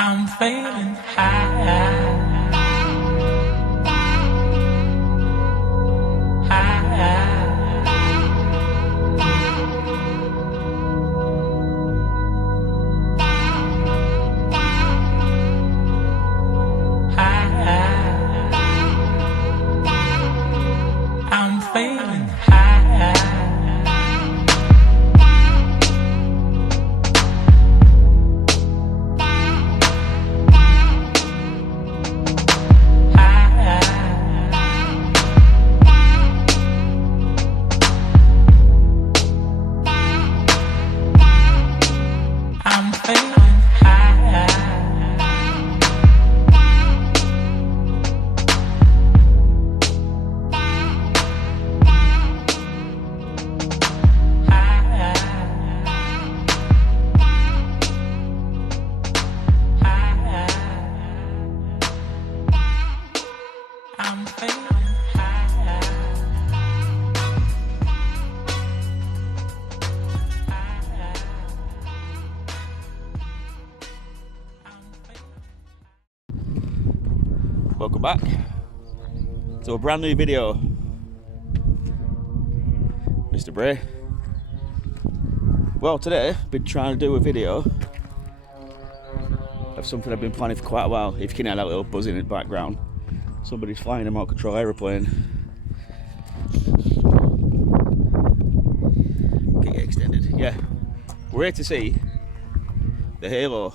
I'm feeling high. I'm feeling high. I'm feeling high. I'm feeling high. Welcome back to a brand new video. Mr. Bray. Well, today I've been trying to do a video of something I've been planning for quite a while. If you can hear that little buzzing in the background, somebody's flying a remote control aeroplane. Can get extended. Yeah, we're here to see the Halo,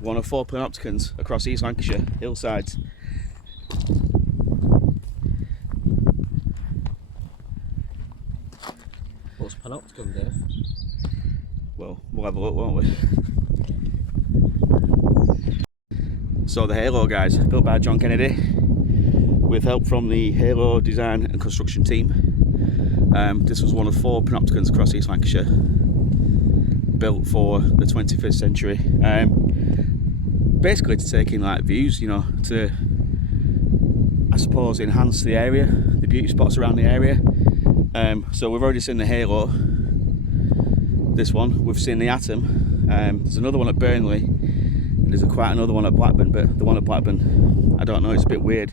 one of 4 Panopticans across East Lancashire hillsides. What's Panopticans, Dave? Well, we'll have a look, won't we? So the Halo, guys, built by John Kennedy with help from the Halo design and construction team. This was one of 4 Panopticans across East Lancashire, built for the 21st century. Basically to take in like views, you know, to, I suppose, enhance the area, the beauty spots around the area. So we've already seen the Halo, this one, we've seen the Atom, there's another one at Burnley, and there's quite another one at Blackburn, but the one at Blackburn, I don't know, it's a bit weird.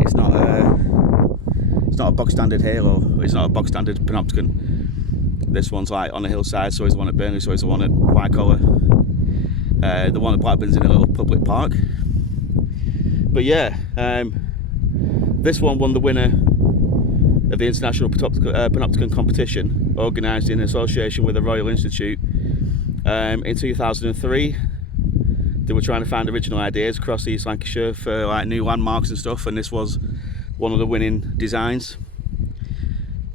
It's not a bog standard Halo, it's not a bog standard Panopticon. This one's like on a hillside, so is the one at Burnley, so is the one at Whitecollar. The one at Blackburn's in a little public park. But yeah, this one won the winner of the International Panopticon competition, organised in association with the Royal Institute in 2003. They were trying to find original ideas across East Lancashire for like new landmarks and stuff, and this was one of the winning designs.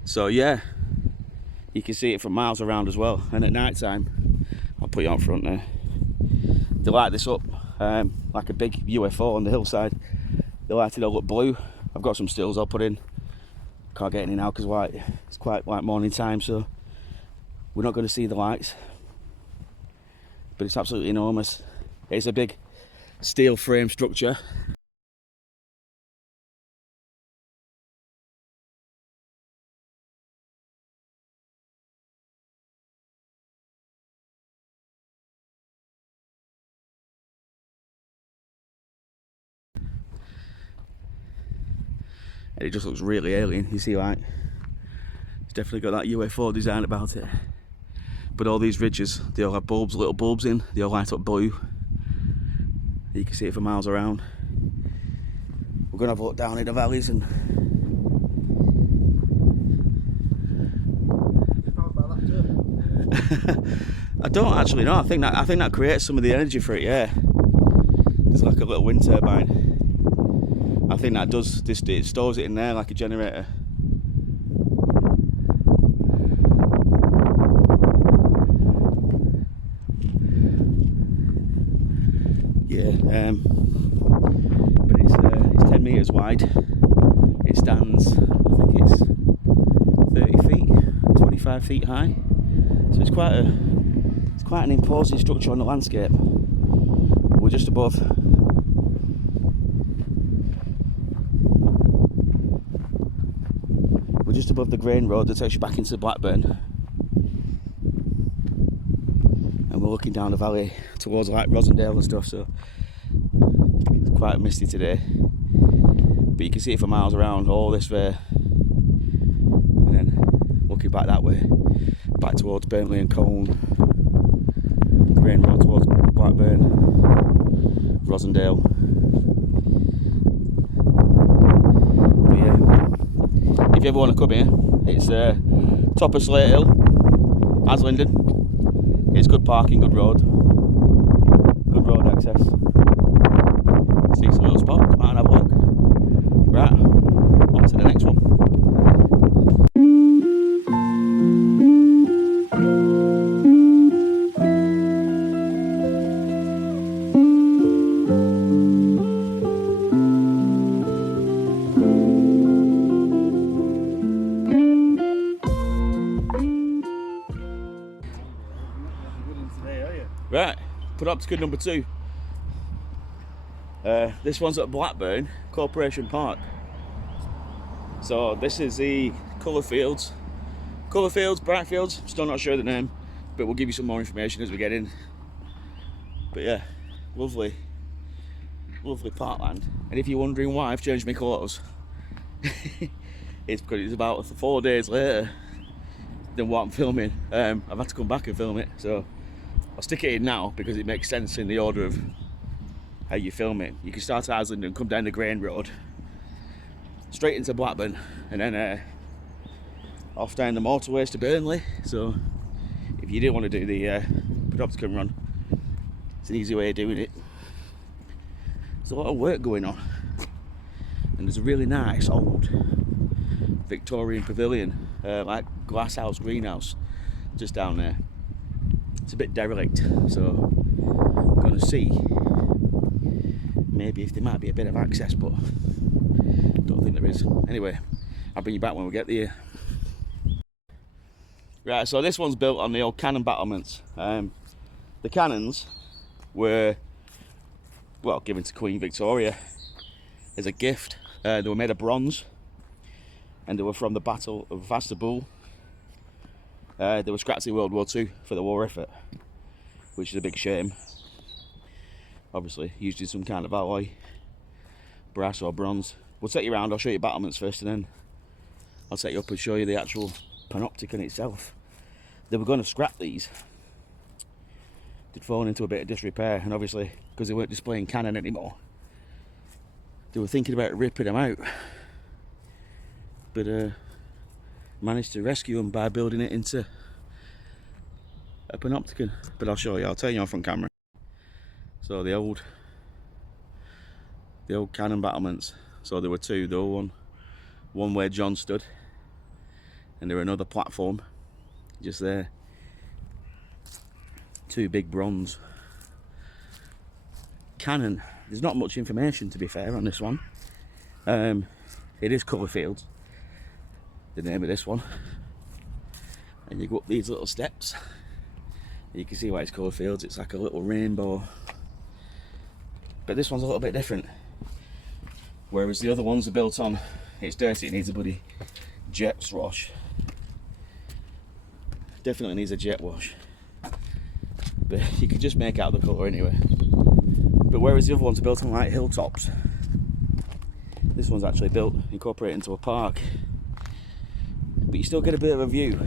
So yeah, you can see it from miles around as well. And at night time, I'll put you out front there, they light this up like a big UFO on the hillside. They light it all up blue. I've got some stills I'll put in. Can't get any now because it's quite like morning time, so we're not going to see the lights. But it's absolutely enormous. It's a big steel frame structure. And it just looks really alien. You see, like, it's definitely got that UFO design about it. But all these ridges, they all have bulbs, little bulbs in. They all light up blue. You can see it for miles around. We're gonna have a look down in the valleys and. I don't actually know. I think that creates some of the energy for it. Yeah. There's like a little wind turbine. I think that does this. It stores it in there like a generator. Yeah, but it's 10 meters wide. It stands, I think it's 30 feet, 25 feet high. So it's quite an imposing structure on the landscape. We're just above. We're just above the grain road that takes you back into Blackburn. And we're looking down the valley towards like Rosendale and stuff, so it's quite misty today. But you can see it for miles around, all this way, and then looking back that way, back towards Burnley and Colne, Grain Road towards Blackburn, Rosendale. But yeah, if you ever want to come here, it's top of Slate Hill, Aslington. It's good parking, good road access. Decent little spot, come out and have a look. Right, on to the next one. Right, Panopticon number 2. This one's at Blackburn Corporation Park. So this is the colour fields, bright fields, still not sure the name, but we'll give you some more information as we get in. But yeah, lovely parkland. And if you're wondering why I've changed my clothes, it's because it's about 4 days later than what I'm filming. I've had to come back and film it, so I'll stick it in now because it makes sense in the order of how you film it. You can start at Islington and come down the Grain Road, straight into Blackburn, and then off down the motorways to Burnley. So if you do want to do the Panopticon run, it's an easy way of doing it. There's a lot of work going on, and there's a really nice old Victorian pavilion, like glasshouse, greenhouse, just down there. It's a bit derelict, so I'm going to see maybe if there might be a bit of access, but I don't think there is. Anyway, I'll bring you back when we get there. Right, so this one's built on the old cannon battlements. The cannons were, well, given to Queen Victoria as a gift. They were made of bronze, and they were from the Battle of Sebastopol. They were scrapped in World War II for the war effort, which is a big shame. Obviously, used in some kind of alloy, brass or bronze. We'll take you around, I'll show you battlements first, and then I'll take you up and show you the actual Panopticon itself. They were going to scrap these. They'd fallen into a bit of disrepair, and obviously, because they weren't displaying cannon anymore, they were thinking about ripping them out. But managed to rescue them by building it into a Panopticon. But I'll show you, I'll turn you on from camera. So the old cannon battlements. So there were two. There were one where John stood, and there were another platform just there. Two big bronze cannon. There's not much information, to be fair, on this one. It is colour fields, the name of this one, and you go up these little steps, and you can see why it's colour fields. It's like a little rainbow, but this one's a little bit different. Whereas the other ones are built on, it's dirty, it needs a bloody jet wash. Definitely needs a jet wash, but you can just make out the colour anyway. But whereas the other ones are built on like hilltops, this one's actually built, incorporated into a park. But you still get a bit of a view.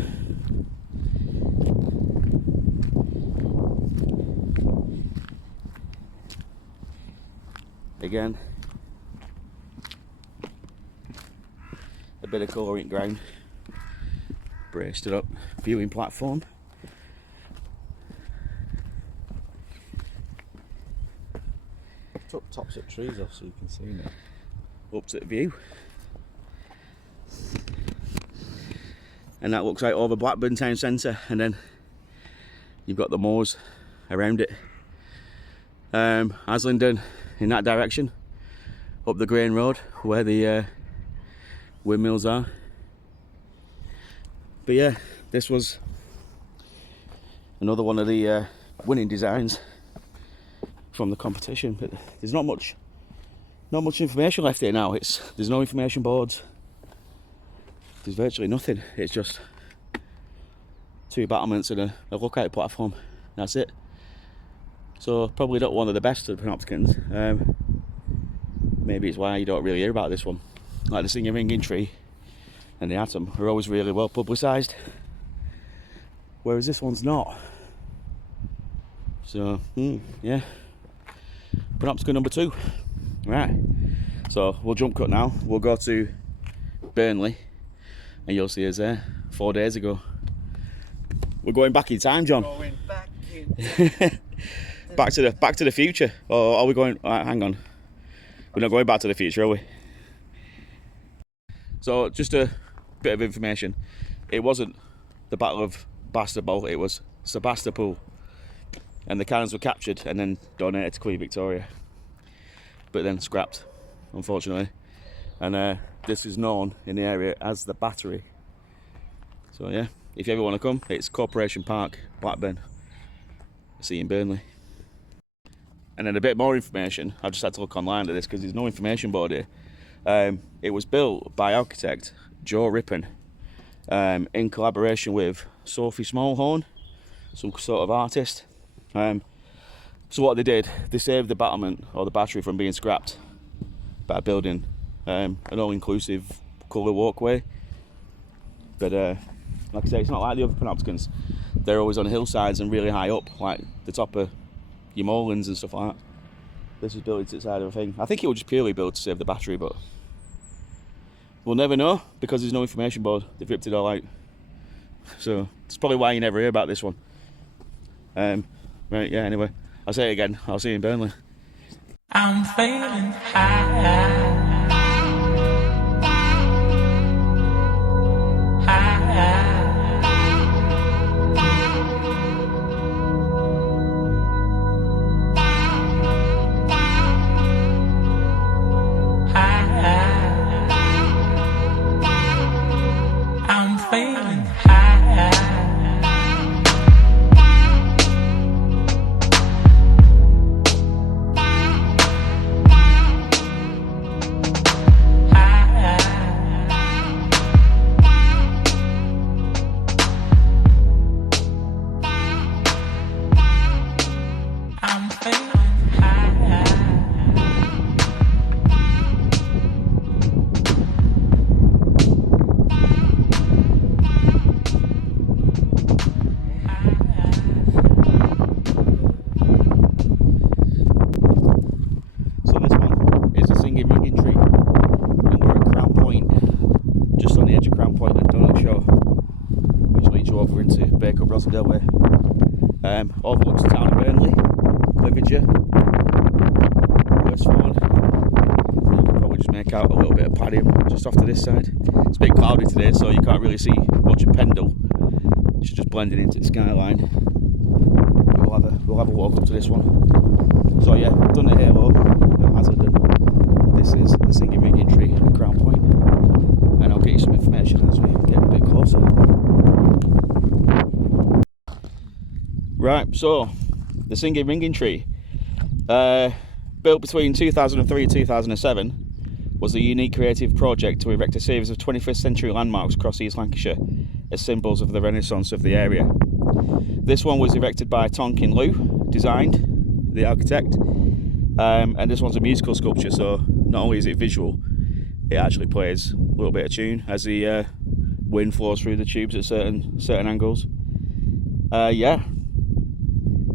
Again, a bit of colouring ground, braced it up, viewing platform. Took tops of trees off so you can see now. Up to the view. And that looks like over Blackburn town centre, and then you've got the moors around it. Aslington in that direction, up the Grain Road where the windmills are. But yeah, this was another one of the winning designs from the competition. But there's not much information left here now. There's no information boards. There's virtually nothing. It's just two battlements and a lookout platform. That's it. So probably not one of the best of the Panopticans. Maybe it's why you don't really hear about this one. Like the singing ringing tree and the atom are always really well publicised, whereas this one's not. So yeah, Panopticon number 2. Right, so we'll jump cut now. We'll go to Burnley and you'll see us there 4 days ago. We're going back in time, John. Going back in. back to the future. Or are we going? Hang on. We're not going back to the future, are we? So just a bit of information. It wasn't the Battle of Bastable. It was Sebastopol, and the cannons were captured and then donated to Queen Victoria, but then scrapped, unfortunately. And this is known in the area as the Battery. So yeah, if you ever want to come, it's Corporation Park, Blackburn. See you in Burnley. And then a bit more information. I just had to look online at this because there's no information board here. It was built by architect Joe Rippon in collaboration with Sophie Smallhorn, some sort of artist. So what they did, they saved the battlement or the battery from being scrapped by building an all-inclusive colour walkway. But like I say, it's not like the other Panopticans. They're always on hillsides and really high up, like the top of your moorlands and stuff like that. This was built into the side of a thing. I think it was just purely built to save the battery, but we'll never know because there's no information board. They've ripped it all out. So it's probably why you never hear about this one. Right, yeah, anyway, I'll say it again. I'll see you in Burnley. I'm feeling high. I'm feeling high. I'm feeling high. So this one is a singing ringing tree, and we're at Crown Point, just on the edge of Crown Point and Donut Shore, which leads you over into Baker Rosendale Way. Overlooks the town of Burnley, Cliffordshire, Westford. You can probably just make out a little bit of Padiham just off to this side. It's a bit cloudy today, so you can't really see much of Pendle. It's just blending into the skyline. We'll have a walk up to this one. So yeah, done the halo at Hazard. This is the singing ringing tree at Crown Point, and I'll get you some information as we get a bit closer. Right, so the singing ringing tree, built between 2003 and 2007, was a unique creative project to erect a series of 21st century landmarks across East Lancashire as symbols of the renaissance of the area. This one was erected by Tonkin Liu, designed, the architect, and this one's a musical sculpture, so not only is it visual, it actually plays a little bit of tune as the wind flows through the tubes at certain angles. Yeah,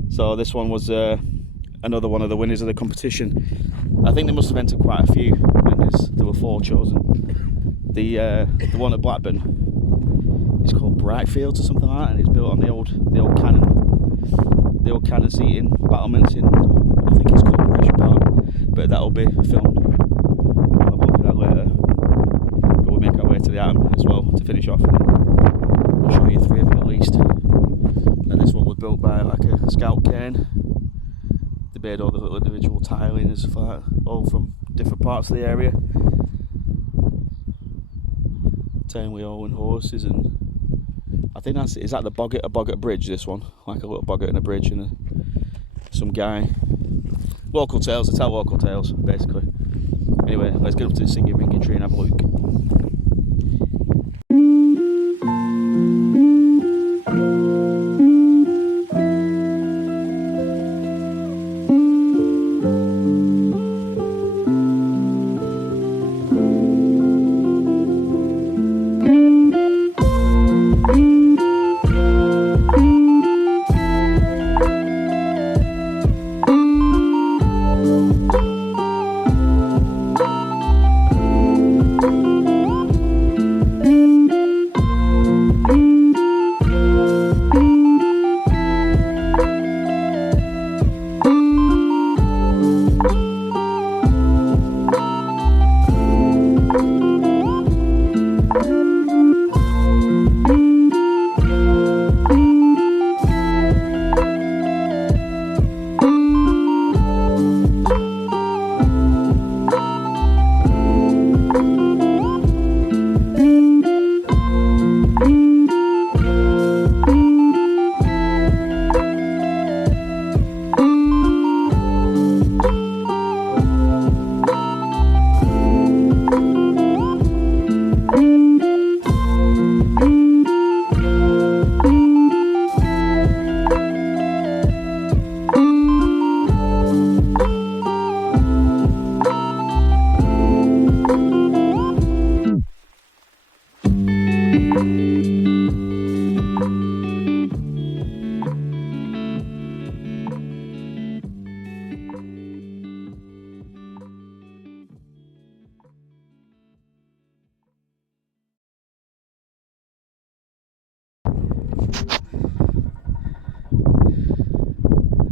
so this one was another one of the winners of the competition. I think they must have entered quite a few, and there were 4 chosen. The one at Blackburn is called Brightfields or something like that, and it's built on the old cannon seating battlements in, I think it's Corporation Park, but that'll be filmed. We'll have a look at that later. But we'll make our way to the Atom as well to finish off, and then we'll show you 3 of them at least. And this one was built by like a scout cairn. They made all the little individual tiling and stuff like that, all from different parts of the area. 10-wheel and horses, and I think is that a boggart bridge, this one, like a little boggart and a bridge, and some guy. Local tales, they tell local tales basically. Anyway, let's get up to the singing ringing tree and have a look.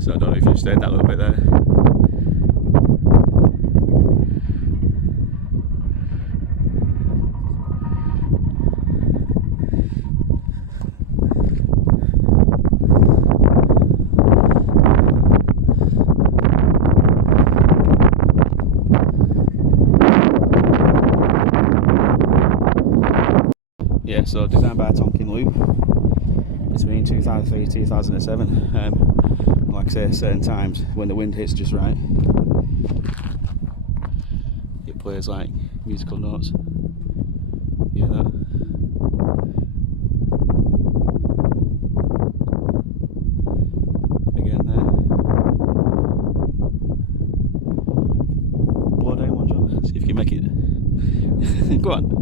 So I don't know if you just heard that little bit there. Yeah, so designed by Tonkin Loop between 2003 and 2007. Like I say, certain times when the wind hits just right, it plays like musical notes. You hear that? Again there. Blow down one, John. See if you can make it. Go on.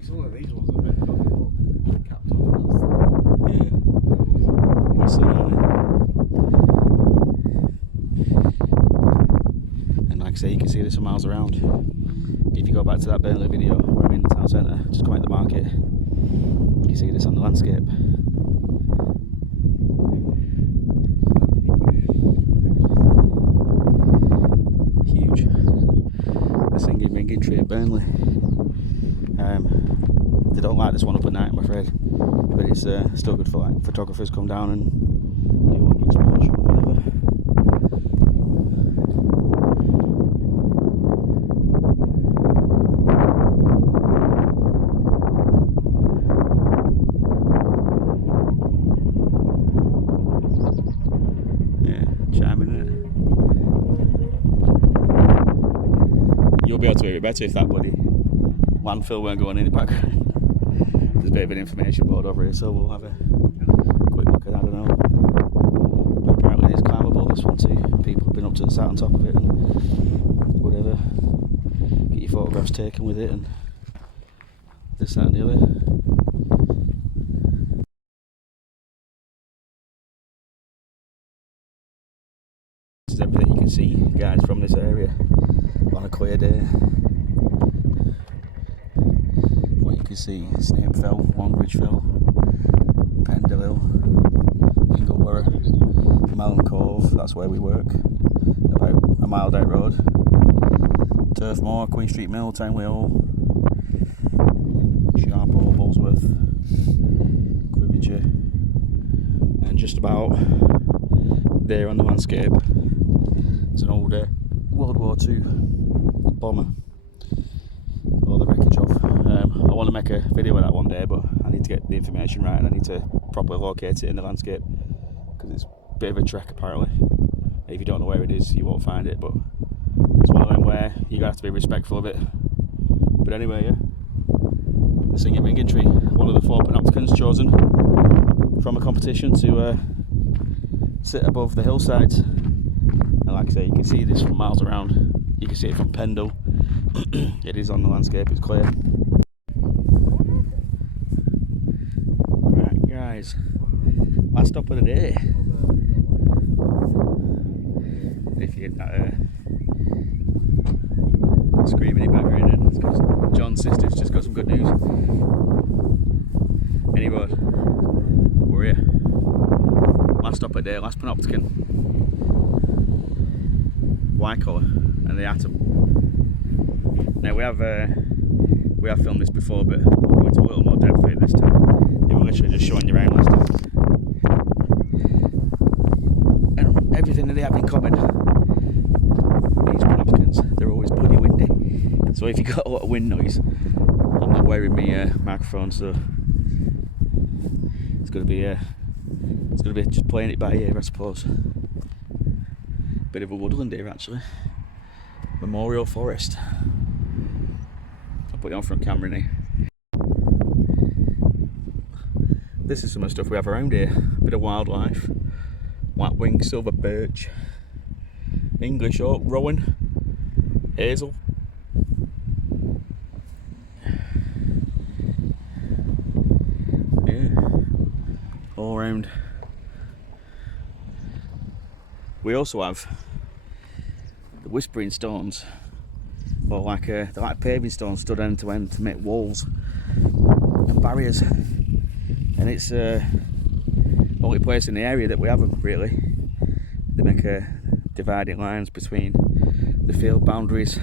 It's one of these ones that make it capped off. Yeah. We'll see, aren't we? And like I say, you can see this for miles around. If you go back to that Burnley video where I'm in the town centre, just come out the market, you can see this on the landscape. Huge. The singing ringing tree at Burnley. They don't like this one up at night, I'm afraid, but it's still good for like photographers come down and do long exposure or whatever. Yeah, chiming in it. You'll be able to hear it better if that bloody landfill weren't going in the background. There's a bit of an information board over here, so we'll have a quick look at that. I don't know. But apparently it's climbable, this one too. People have been up to the sat on top of it and whatever. Get your photographs taken with it and this, that and the other. This is everything you can see, guys, from this area on a clear day. What you can see: Snape Fell, Longridge Fell, Pendle Hill, Ingleborough, Melon Cove, that's where we work, about a mile down road, Turf Moor, Queen Street Mill, Townley Hall, Sharpole, Bullsworth, Clivage, and just about there on the landscape it's an old World War II bomber, all the wreckage of. I want to make a video of that one day, but I need to get the information right and I need to properly locate it in the landscape because it's a bit of a trek apparently. If you don't know where it is, you won't find it, but it's one of them where you have to be respectful of it. But anyway, yeah, the Singing Ringing Tree, one of the 4 Panopticans chosen from a competition to sit above the hillsides. And like I say, you can see this from miles around. You can see it from Pendle. It is on the landscape, it's clear. Right, guys, last stop of the day. If you get that screaming in the background, then it's because John's sister's just got some good news. Anyway, we're here. Last stop of the day, last Panoptican. White Collar and the Atom. Now we have filmed this before, but we'll go into a little more depth here this time. They were literally just showing you around last time. And everything that they have in common, these Panopticans, they're always bloody windy. So if you got a lot of wind noise, I'm not wearing my microphone, so it's gonna be just playing it by ear, I suppose. Bit of a woodland here actually. Memorial Forest. I'll put it on front camera in here. This is some of the stuff we have around here. Bit of wildlife. Lapwing, silver birch, English oak, rowan, hazel. Yeah, all around. We also have the whispering stones, or they're like paving stones stood end to end to make walls and barriers and it's only place in the area that we have them really. They make dividing lines between the field boundaries.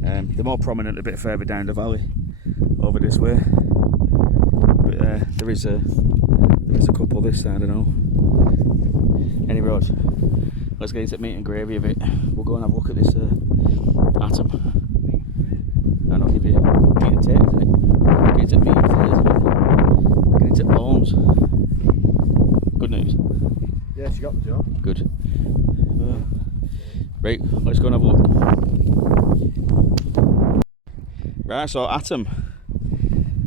They're more prominent a bit further down the valley, over this way. But there is a couple this side, I know. Any road. Let's get into meat and gravy of it. We'll go and have a look at this atom. And I'll give you meat and taters, isn't it? Get into meat and taters. Get into bones. Good news. Yeah, she got the job. Good. Right, let's go and have a look. Right, so atom.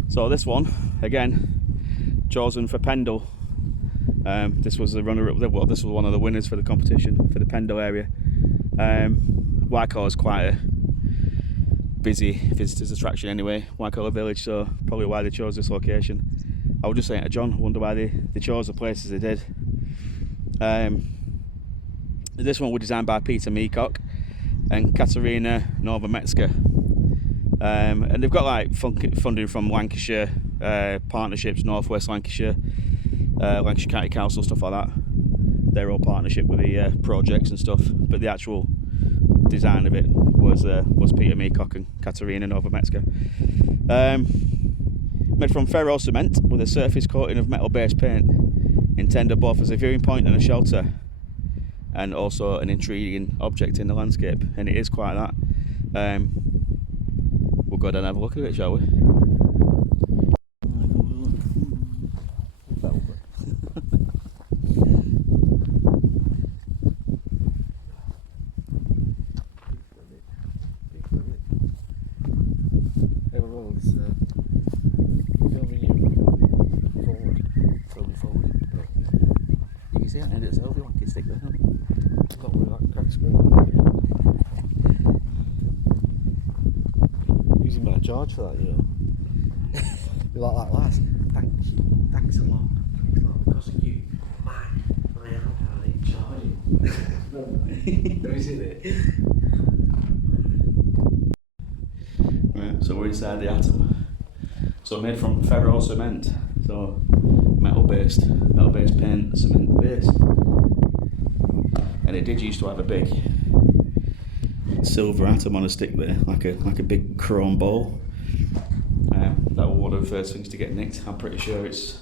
So this one, again, chosen for Pendle. This was the runner. Well, this was one of the winners for the competition for the Pendle area. Whitecaller is quite a busy visitors attraction anyway. Whitecaller village, so probably why they chose this location. I was just saying to John, I wonder why they chose the places they did. This one was designed by Peter Meacock and Katarina Novometska. And they've got like funding from Lancashire partnerships, North West Lancashire, Lancashire County Council, stuff like that. They're all partnership with the projects and stuff, but the actual design of it was Peter Meacock and Katarina Novometska. Made from ferro cement with a surface coating of metal-based paint, intended both as a viewing point and a shelter, and also an intriguing object in the landscape, and it is quite that. We'll go down and have a look at it, shall we? You can see that end itself, you want to stick there. Got one of that crack screen. Using my charge for that, yeah. You like that last? Thanks a lot. Thanks a lot. Because of you, my hand ain't charging. No, isn't it? Right, so we're inside the atom. So made from ferro cement, so metal-based paint, cement base. And it did used to have a big silver atom on a stick there, like a big chrome ball. That was one of the first things to get nicked. I'm pretty sure it's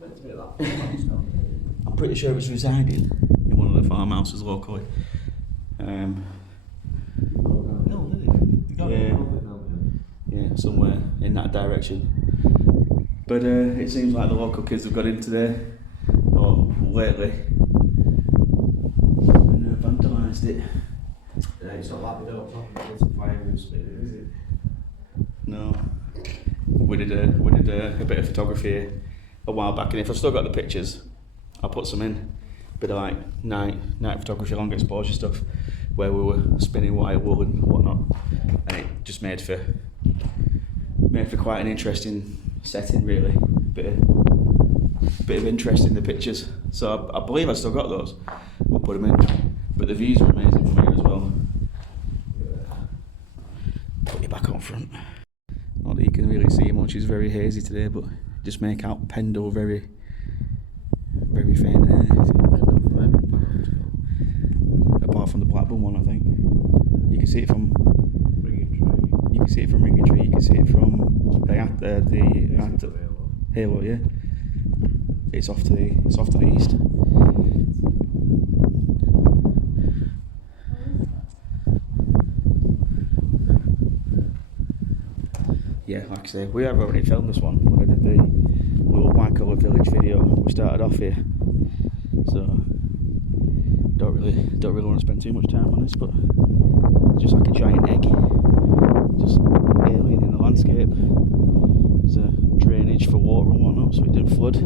meant to be that. I'm pretty sure it's residing in one of the farmhouses locally. Yeah, somewhere in that direction. But it seems like the local kids have got in today, or lately, and vandalised it. Yeah, it's not like we don't talk about it's a fire and spinning, is it? No. We did a bit of photography a while back, and if I've still got the pictures, I'll put some in. Bit of like night photography, long exposure stuff, where we were spinning wire wool and whatnot, and it just made for quite an interesting setting, really. Bit of interest in the pictures. So I believe I still got those. We'll put them in. But the views are amazing from here as well. Put you back on front. Not that you can really see much. It's very hazy today, but just make out Pendle very, very faint there. Apart from the Blackburn one, I think. You can see it from Ringy Tree. You can see it from the Halo, yeah. It's off to the east. Yeah, like I say, we have already filmed this one when I did the little Whitecaller village video. We started off here, so don't really want to spend too much time on this, but just like a giant egg, just alien in the landscape. There's a drainage for water and whatnot, so it didn't flood.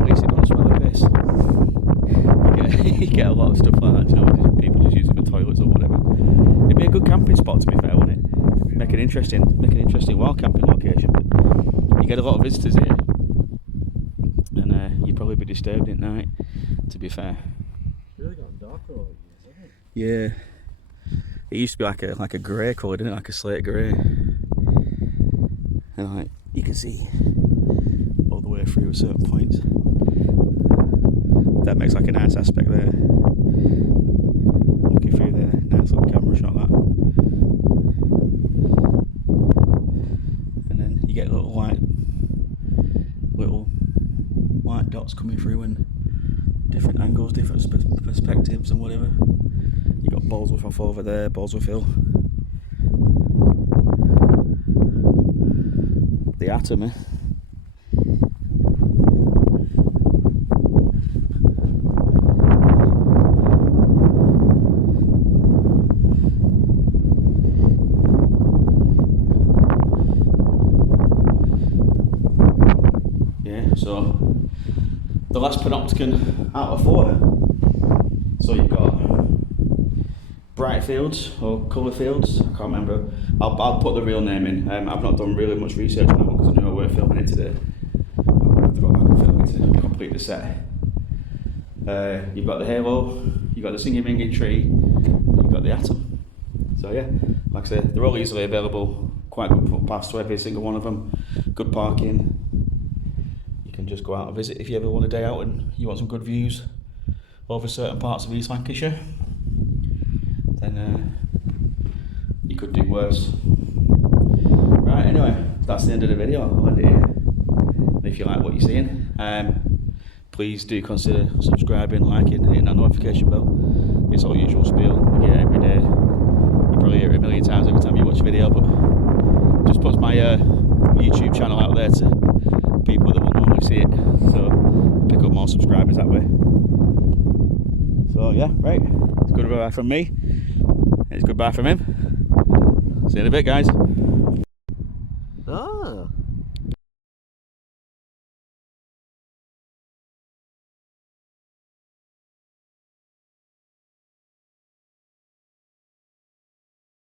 At least it don't smell of piss. You get a lot of stuff like that, you know, just people just using the toilets or whatever. It'd be a good camping spot, to be fair, wouldn't it? Make an interesting wild camping location. But you get a lot of visitors here, and you'd probably be disturbed at night, to be fair. It's really gotten darker over the years, hasn't it? Yeah. It used to be like a grey colour, didn't it? Like a slate grey. And like you can see way through at certain points. That makes like a nice aspect there. Looking through there, nice little camera shot that. And then you get little white dots coming through in different angles, different perspectives and whatever. You got Ballsworth off over there, Ballsworth Hill. The Atom, eh? So the last Panoptican out of 4. So you've got bright fields or colour fields. I can't remember. I'll put the real name in. I've not done really much research on that one because I knew I weren't filming it today. I'm going to have to go back and film it to complete the set. You've got the halo, you've got the singing ringing tree, and you've got the atom. So yeah, like I say, they're all easily available. Quite good footpaths to every single one of them. Good parking. Can just go out and visit if you ever want a day out and you want some good views over certain parts of East Lancashire. Then you could do worse. Right, anyway, that's the end of the video. I'll end it here. And if you like what you're seeing, please do consider subscribing, liking, hitting that notification bell. It's all usual spiel you get every day. You probably hear it a million times every time you watch a video, but just puts my YouTube channel out there to people that will normally see it, so pick up more subscribers that way. So yeah, right, it's goodbye from me, it's goodbye from him. See you in a bit, guys. Ah.